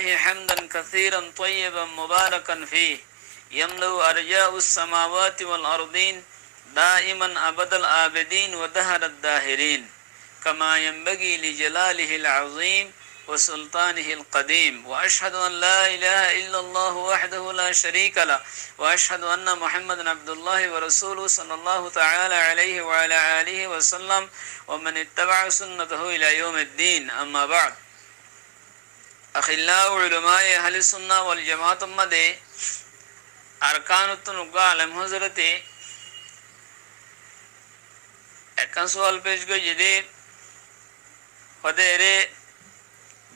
لله حمدا كثيرا طيبا مباركا فيه يملأ أرجاء السماوات والأرضين دائما أبد الآبدين ودهر الداهرين كما ينبغي لجلاله العظيم وسلطانه القديم وأشهد أن لا إله إلا الله وحده لا شريك له وأشهد أن محمدا عبد الله ورسوله صلى الله تعالى عليه وعلى آله وسلم ومن اتبع سنته إلى يوم الدين أما بعد أخلاء علماء أهل السنة والجماعة مدى أركان التنقى علم حضرتي একান সওয়াল পেশ গই যদি হদেরে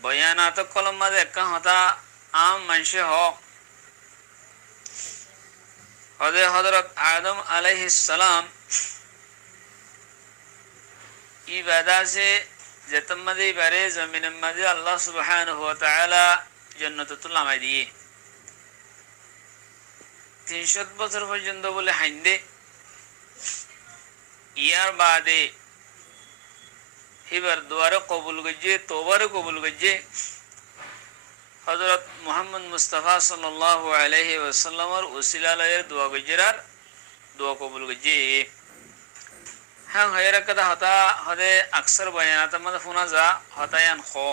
বয়ানাত কলম মাঝে একান হতা আম মানুষে হক হদে হযরত আদম আলাইহিস সালাম ইবাদা সে যেতম মাঝে বারে জমিন মাঝে আল্লাহ সুবহানাহু ওয়া তাআলা জান্নাতুল নামাই দিয়ে 300 বছর পর্যন্ত বলে হাইন্দে ইয়ার বাদে হিবার দুয়ারে কবুল গজে তোবারে কবুল গজে হযরত মুহাম্মদ মুস্তাফা সাল্লাল্লাহু আলাইহি ওয়াসাল্লামের উসিলায়ে দোয়া গজরার দোয়া কবুল গজে হ্যাঁ hayra kada hata hade aksar bayanat mad funa za hatayan kho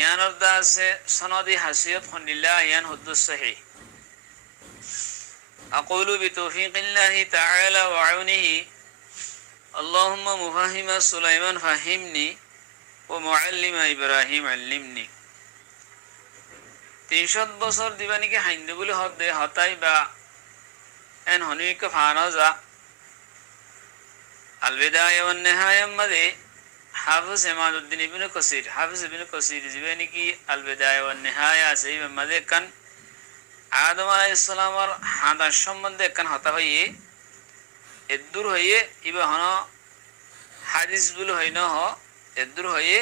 yan arda se sanadi hasiyat khunillah yan hudus sahih aqulu bi tawfiqillahi ta'ala wa 'aunihi اللهم مفهم سليمان فهمني ومعلم إبراهيم علمني 300 বছর দিবানিকে হাইন্দে বলে হদে হতাই বা এন হনিকে ফানাজা আল বিদায়া ওয়ান নিহায়া মদে হাফিজ ইমাদউদ্দিন ইবনে কাসির দিবানিকি আল বিদায়া ওয়ান নিহায়া সেই মদে কান আদম আলাইহিস সালামের হাদার সম্বন্ধে কান হতা হইয়ে এদুর হয়ে ইবা হন হাদিস বলে হয় না হ এদুর হয়ে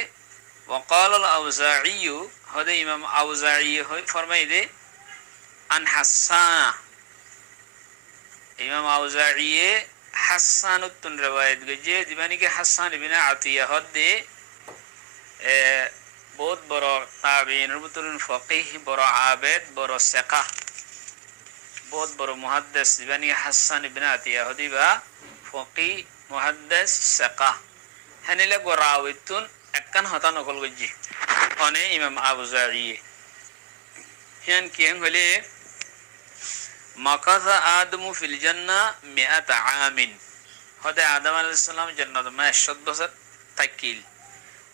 وقال الاوزاعي هذا امام اوزاعي ফরমাই দে আন হাসান ইমাম আউজাঈ হাসান উত্তন রওয়ায়াত গজে দিবানি কে হাসান ইবনে আতিয়া হদে বহুত বড় তাবিঈন রুতুল ফকিহ বড় আবেদ বড় সিকা बहुत बड़ो मुहद्दिस दिवानी हसन इब्न अतिया हदिबा फकी मुहद्दिस सका हनिले गोरावितुन एकन हता नकल गजी अने इमाम आबुजाई हियन कियन हले मकासा आदमु फिल जन्ना 100 आमिन हदे आदम अलैहिस सलाम जन्नत में 100 बছর ताकिल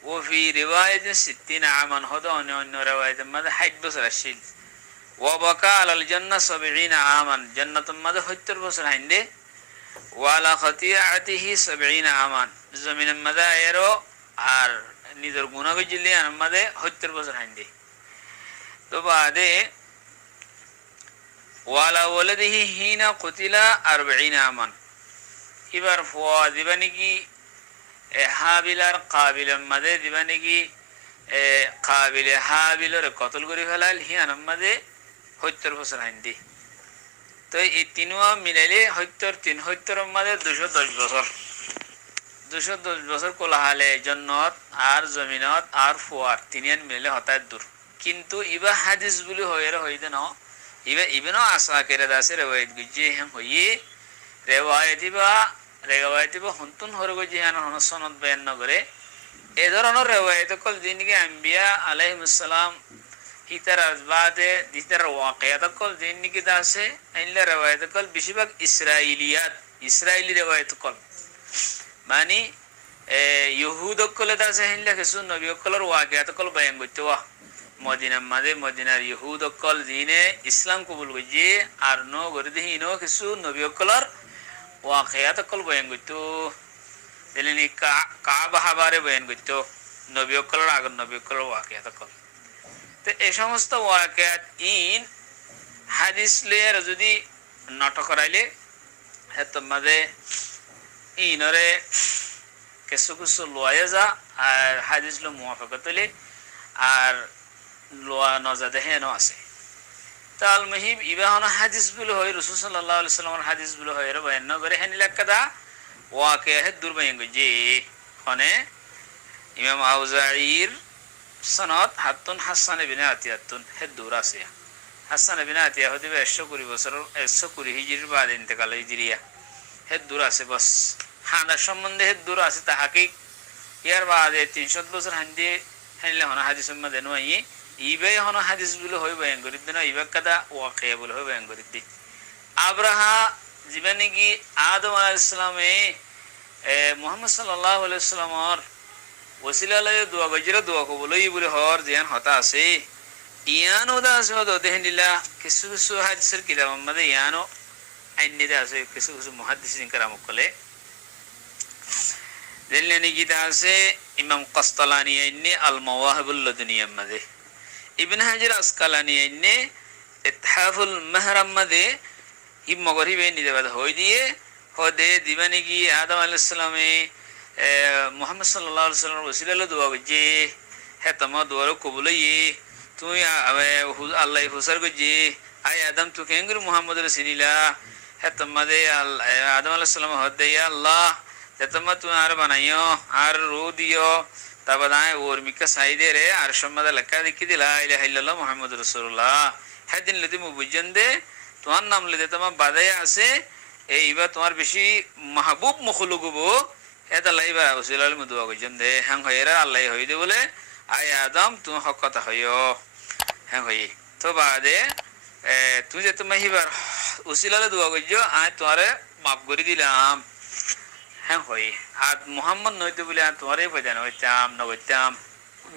वो फी रिवायत 60 आमन हदे अन्य रिवायत में 60 বছর আসিল وبقى على الجنة 70 عاما جنة ماذا 70 বছর হাইন্দে وعلى خطيئته 70 عاما জমিন মধ্যে এরো আর নিজের গুনাহ গজিলে আমাদের 70 বছর হাইন্দে তো বাদে وعلى ولده حين قتل 40 عاما এবার ফুয়া দিবানি কি হাবিল আর কাবিল মধ্যে দিবানি কি কাবিল হাবিলের কতল করে ফেলাল হিয়ান মধ্যে 70 বছর হাইন্দি তো এই তিনওয়া মিলাইলে 70 মধ্যে 210 বছর 210 বছর কোলাহালে জান্নাত আর জমিনত আর ফুয়ার তিনিয়ান মিলাইলে হতায় দূর কিন্তু ইবা হাদিস বলি হয়ের হইতে না ইবা ইবনে আসাকির দাসের রিওয়ায়াত গজি হেম হই রিওয়ায়াত বা হুনতুন হরে গজি হান সনদ বয়ান নগরে এই ধরনের রিওয়ায়াত কল দিনকে আম্বিয়া আলাইহিস সালাম ইতার আজবাদে দিতার ওয়াকিয়াত কল দিনকি দাসে আইলা রিওয়ায়াত কল বেশিরভাগ ইসরাইলি রিওয়ায়াত কল মানে ইহুদ কল দাসে আইলা কিছু নবী কলর ওয়াকিয়াত কল বয়ান করতেওয়া মদিনার ইহুদ কল দিনে ইসলাম কবুল গজি আর নো গরদিহিনো কিছু নবী কলর ওয়াকিয়াত কল বয়ান করতো দিলেনি কাবা হাবারে বয়ান করতো নবী কলর আগর নবী কলর ওয়াকিয়াত কল তো এই সমস্ত ওয়াকিয়াত ইন হাদিস লেয়ার যদি নাটক করাইলে হেত মাঝে ইনরে কিছু লয়ে যা আর হাদিস লো মুওয়াফাকাত হলে আর লোয়া নজাদে হেন আছে তাল মহিব ইবাহনা হাদিস বলে হয় রাসূল সাল্লাল্লাহু আলাইহি ওয়াসাল্লামের হাদিস বলে হয় বয়ান করে হেন লাকাদা ওয়াকিয়া হে দুরবায়ঙ্গ জি মানে ইমাম আউজাঈর সনত হাতুন হাসান ইবনে আতিয়াতুন হে দূর আছে হাসান ইবনে আতিয়া হদিবে 120 বছর 120 হিজরির বাদ ইন্তেকাল হিজরিয়া হে দূর আছে বস হানার সম্বন্ধে হে দূর আছে তা হাকিক ইয়ার বাদে 300 বছর হান্দি হাইলে হনা হাদিস মধ্যে নয় ইবে হনা হাদিস গুলো হই বয়ান করি দেন ইবে কাদা ওয়াকিয়া বলে হই বয়ান করি দি আব্রাহা জীবনে কি আদম আলাইহিস সালামে মুহাম্মদ সাল্লাল্লাহু আলাইহি সাল্লামর ওসিলা লয়ে দোয়া গজরা দোয়া কবুলই বলে হর জিয়ান হতা আছে ইয়ানো দা আছে তো দেহনিলা কিছু কিছু হাদিসের কিতাব মধ্যে ইয়ানো আইনিদা আছে কিছু কিছু মুহাদ্দিসিন کرام কলে দিলনি গীতা আছে ইমাম কাসতালানি আইনি আল মাওয়াহিবুল লাদুনিয়া মধ্যে ইবনে হাজার আসকালানি আইনি ইতহাফুল মাহরাম মধ্যে হিমগরিবে নিদেবাদ হই দিয়ে হদে দিবানি কি আদম আলাইহিস সালামে মুহাম্মদ সাল্লাল্লাহু আলাইহি ওয়াসাল্লাম ওসিলা দোয়া গজে হে তমা দোয়া কবুলই তুই আল্লাহ হুসার গজে আই আদম তু কেঙ্গুর মুহাম্মদ রাসূলিল্লাহ হে তমাদে আদম আলাইহিস সালাম হদে ইয়া আল্লাহ তেতমা তু আর বানাইও আর রু দিও তবদায় ওর মিকা সাইদে রে আর সম্মাদ লাকা দিকি দিলা ইলাহা ইল্লাল্লাহ মুহাম্মদ রাসূলুল্লাহ হেদিন লদি মুবজন্দে তোমার নাম লদে তমা বাদায় আছে এইবা তোমার বেশি মাহবুব মখলুক হবো এটা লাইবা ওসিলাল মুদুয়া গজন্দে হ্যাং হইরা আল্লাহ হই দে বলে আই আদম তুমি হক কথা হইও হ্যাং হই তো বাদে তুই যে তুমি হিবার ওসিলালে দোয়া গজো আই তোমারে মাফ করে দিলাম হ্যাঁ হই আর মুহাম্মদ নইতে বলে তোমারে পয়দান হইতাম না হইতাম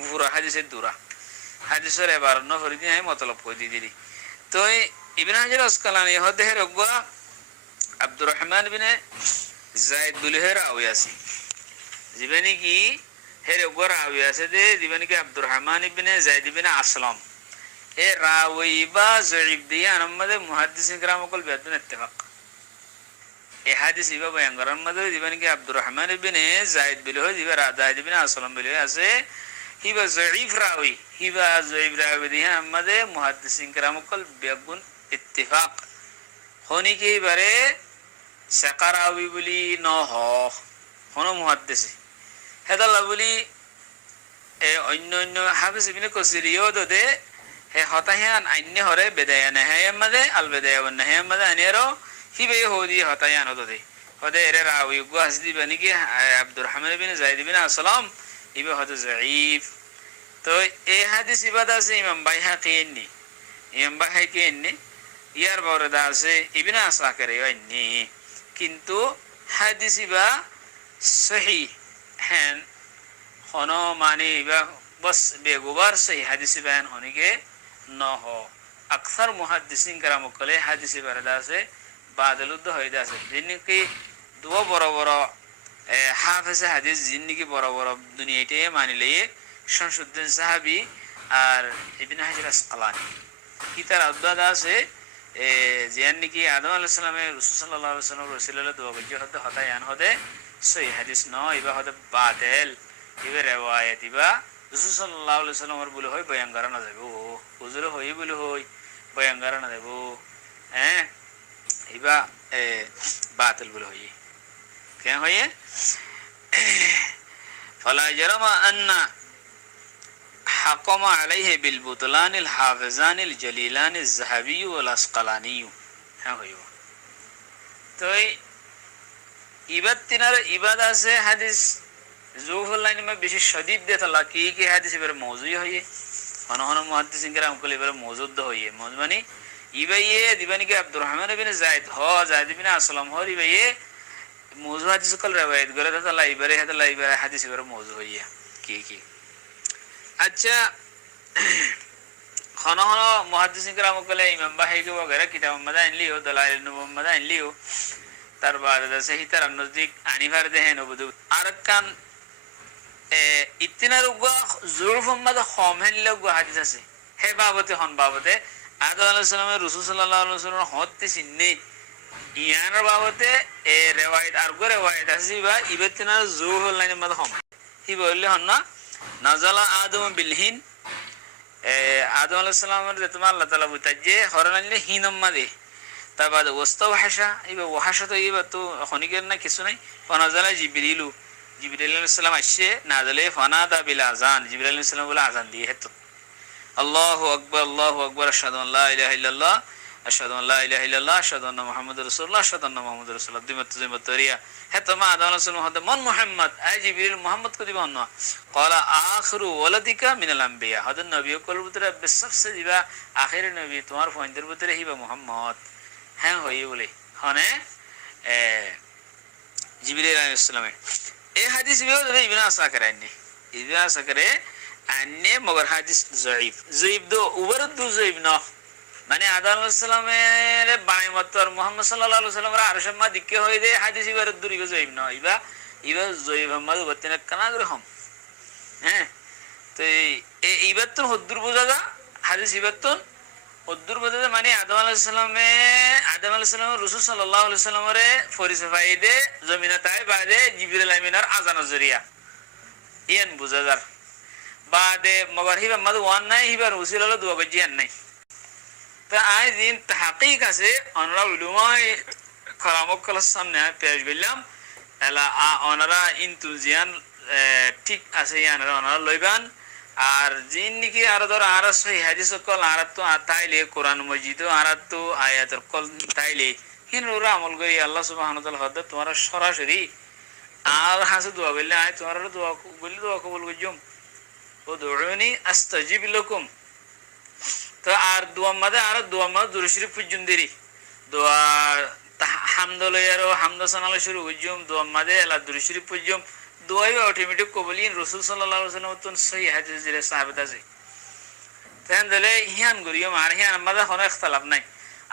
পুরা হাদিসের দূরা হাদিসের এবার ন করে দিয়ে মতলব কই দি দিলি তো ইবনে হাজার আসকালানি হদেহের অগ্গা আব্দুর রহমান বিনে জায়েদ বুলহে রাওয়ি আছে জীবনী কি হের অগ্গা রাওয়ি আছে দে জীবনী কি আব্দুর রহমান ইবনে জায়েদ ইবনে আসলাম এ রাওয়ি বা জয়ীব দিয়ে আনমদে মুহাদ্দিসিন کرام কল বেদন ইত্তেফাক এ হাদিস ইবা বয়ান করার মধ্যে জীবনী কি আব্দুর রহমান ইবনে জায়েদ বুলহে জিবা জায়েদ ইবনে আসলাম বুলহে আছে হিবা জয়ীব রাওয়ি হিবা জয়ীব রাওয়ি দিয়ে আনমদে মুহাদ্দিসিন کرام কল বেগুন ইত্তেফাক হনি কি বারে সাকারাবি বলি ন হ হন মুহাদ্দিসি হেদাল্লা বলি অন্য অন্য হাফিজ ইবনে কাসিরিও দে হে হতায়ান আইনে হরে বেদায়া নাহায়ামদে আল বেদায়া ওয়ান নাহায়ামদে আনেরো হিবে হোদি হতায়ান দে হদে এর রাওয়ি গো হাসদি বনি কি আব্দুর রহমান ইবনে জায়েদ ইবনে আসলাম ইবে হদ যায়ীফ তো এই হাদিস ইবাদা আছে ইমাম বাইহাকি ইন্নি ইয়ার বরদা আছে ইবনে আসাকির ইন্নি কিন্তু হাদিস ইবা সহিহ হ্যাঁ হনো মানে ইবা বস বেগুবার সহি হাদিস বয়ান होने के न हो अक्सर मुहद्दिसिन کرام কলে হাদিস বরদা আছে বাদলুদ হইদা আছে যিনি দো বড় বড় হাফেজ হাদিস যিনি কি বড় বড় দুনিয়াতে মানিলে শামসুদ্দিন সাহাবী আর ইবনে হাজার আসকালানি কিতার আব্দাদ আছে যিনি কি আদম আলাইহিস সালামের রাসূল সাল্লাল্লাহু আলাইহি ওয়াসাল্লাম রাসূলুল্লাহ দোয়া গজে হতে হতায়ান হদে সহি হাদিস ন ইবা হদে বাতিল ইবে রিওয়ায়াত ইবা রাসূল সাল্লাল্লাহু আলাইহি ওয়াসাল্লামের বলে হয় বয়ান করা না যাবে হুজুর হই বলে হয় বয়ান করা না যাবে হ্যাঁ ইবা বাতিল বলে হয় কেন হয় فلا جرم ان حكم عليه بالبطلان الحافظان الجليلان الذهبي والاسقلاني হ্যাঁ হয় তো ইবাতিনার ইবাদা সে হাদিস জুহুল লাইন में বিশেষ শদীদ দেতা লাকি কি হাদিস এর মওজুই হয় হন হন মুহাদ্দিসিন کرام কলে এর মওজুদ হয় মওজমানি ইবাইয়ে দিবানি কে আব্দুর রহমান ইবনে জায়েদ ইবনে আসলাম হরি ভাইয়ে মওজু হাদিস কল riwayat করে দেতা লাইবারে হাদিস এর মওজু হয় কি আচ্ছা হন হন মুহাদ্দিসিন کرام কলে ইমাম বাহিকি वगैरह কিতাব মাদাইন লিও দলাইল নুবুম মাদাইন লিও তার বাদে সহি তার নজদিক আনিভার দেহেন ওবদু আরকান ইতিনার উগা জুরফ মাদ খমেন লগা হাদিস আছে হে বাবতে হন বাবতে আদম আলাইহিস সালামের রাসূল সাল্লাল্লাহু আলাইহি ওয়াসাল্লাম হতে সিন্নে ইয়ার বাবতে এ রিওয়ায়াত আর গো রিওয়ায়াত আছে বা ইবতিনার জুহুল লাইন মাদ খম হি বললে হন না নাজালা আদম বিলহিন আদম আলাইহিস সালামের যে তোমার আল্লাহ তাআলা বুতাজে হরানলে হিনম মাদে তাবাদ ওয়াস্তাওহাশা ইবা ওয়াহাশা তো ইবা তো খনিকের না কিছু নাই ফানাজালা জিবরিলু জিবরিল আলাইহিস সালাম আসছে নাজলে ফানাদা বিল আযান, জিবরিল আলাইহিস সালাম বলে আযান দিয়ে হেতু আল্লাহু আকবার আশহাদু আল্লা ইলাহা ইল্লাল্লাহ আশহাদু আল্লা ইলাহা ইল্লাল্লাহ আশহাদু আন্না মুহাম্মাদুর রাসূলুল্লাহ আশহাদু আন্না মুহাম্মাদুর রাসূলুল্লাহ দিমাতরিয়া হেতু মা আদম আলাইহিস সালাম হতে মন মুহাম্মদ আই জিবরিল মুহাম্মদ কো দিবা অন্য ক্বালা আখিরু ওয়ালাদিকা মিনাল আম্বিয়া হযরত নবী কল ভিতরে সবচেয়ে দিবা আখির নবী তোমার ফয়ন্দের ভিতরে হিবা মুহাম্মদ হ্যাঁ হই বলে হনে জিবরিল আলাইহিস সালাম এই হাদিস বিও ইবনে আসাকির আন্নে মগর হাদিস জয়ীফ দো উবরদ জয়ীফ ন মানে আদম আলাইহিস সালামের বাণী মত আর মুহাম্মদ সাল্লাল্লাহু আলাইহি ওয়াসাল্লামের আরশমা দিকে হই দে হাদিস ইবরদ দুরি জয়ীফ ন ইবা জয়ীফ মাদ বতেনা কানা গ্রহম হ্যাঁ তো এই ইবাত হদ্দুর বোঝাগা হাদিস ইবাত হদ্দুর বোঝাগা মানে আদম আলাইহিস সালাম রাসূল সাল্লাল্লাহু আলাইহি ওয়াসাল্লামের পরিচয় পাইদে জমিনে তাই বাদে জিবরিল আমিনার আযানের জরিয়া ইয়ান বুঝাজার বাদে মগর হিবা মাদ ওয়ান নাই হিবার উসিল হলো দুয়া গজিয়ান নাই তা আই দিন তাহকিক আছে অনরা উলুমাই কালামকল সামনে পেশ করলাম এলা অনরা ইনতুজিয়ান ঠিক আছে ইয়ানরা অনরা লইবান আর জিন নাকি আর ধর আর সহি হাদিস কল আর তো তাইলে কোরআন মজিদ আর তো আয়াতের কল তাইলে হিনরা আমল করি আল্লাহ সুবহানাহু ওয়া তাআলা হদ তোমার সরাসরি আর হাসে দোয়া বললে আয় তোমার দোয়া বললে দোয়া কবুল করজুম উদউনি আস্তাজিব লাকুম তো আর দোয়া মাদে আর দোয়া মাদ দুরূদ শরীফ পর্যন্ত দেরি দোয়া হামদুলিল্লাহ হামদ সানালে শুরু করজুম দোয়া মাদে আলা দুরূদ শরীফ পর্যন্ত দোয়াই অটোমেটিক কবুলিন রাসূল সাল্লাল্লাহু আলাইহি ওয়াসাল্লাম তো সহি হাদিস দিলে সাহাবাত আছে তাহলে দলে হিয়ান গরিয়ম আর হিয়ান মাদে কোনো ইখতিলাফ নাই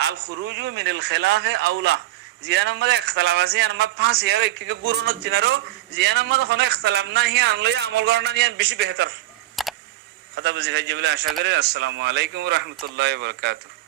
আল খুরুজু মিনাল খিলাফ আউলা জিয়ান মাদে ইখতিলাফ আছে আর মা ফাঁসি আর কি গুরুনত চিনারো জিয়ান মাদে কোনো ইখতিলাফ নাই হিয়ান লই আমল করনা হিয়ান বেশি বেহতর কথা বুঝি ভাই জিবলে আশা করি আসসালামু আলাইকুম ওয়া রাহমাতুল্লাহি ওয়া বারাকাতুহু।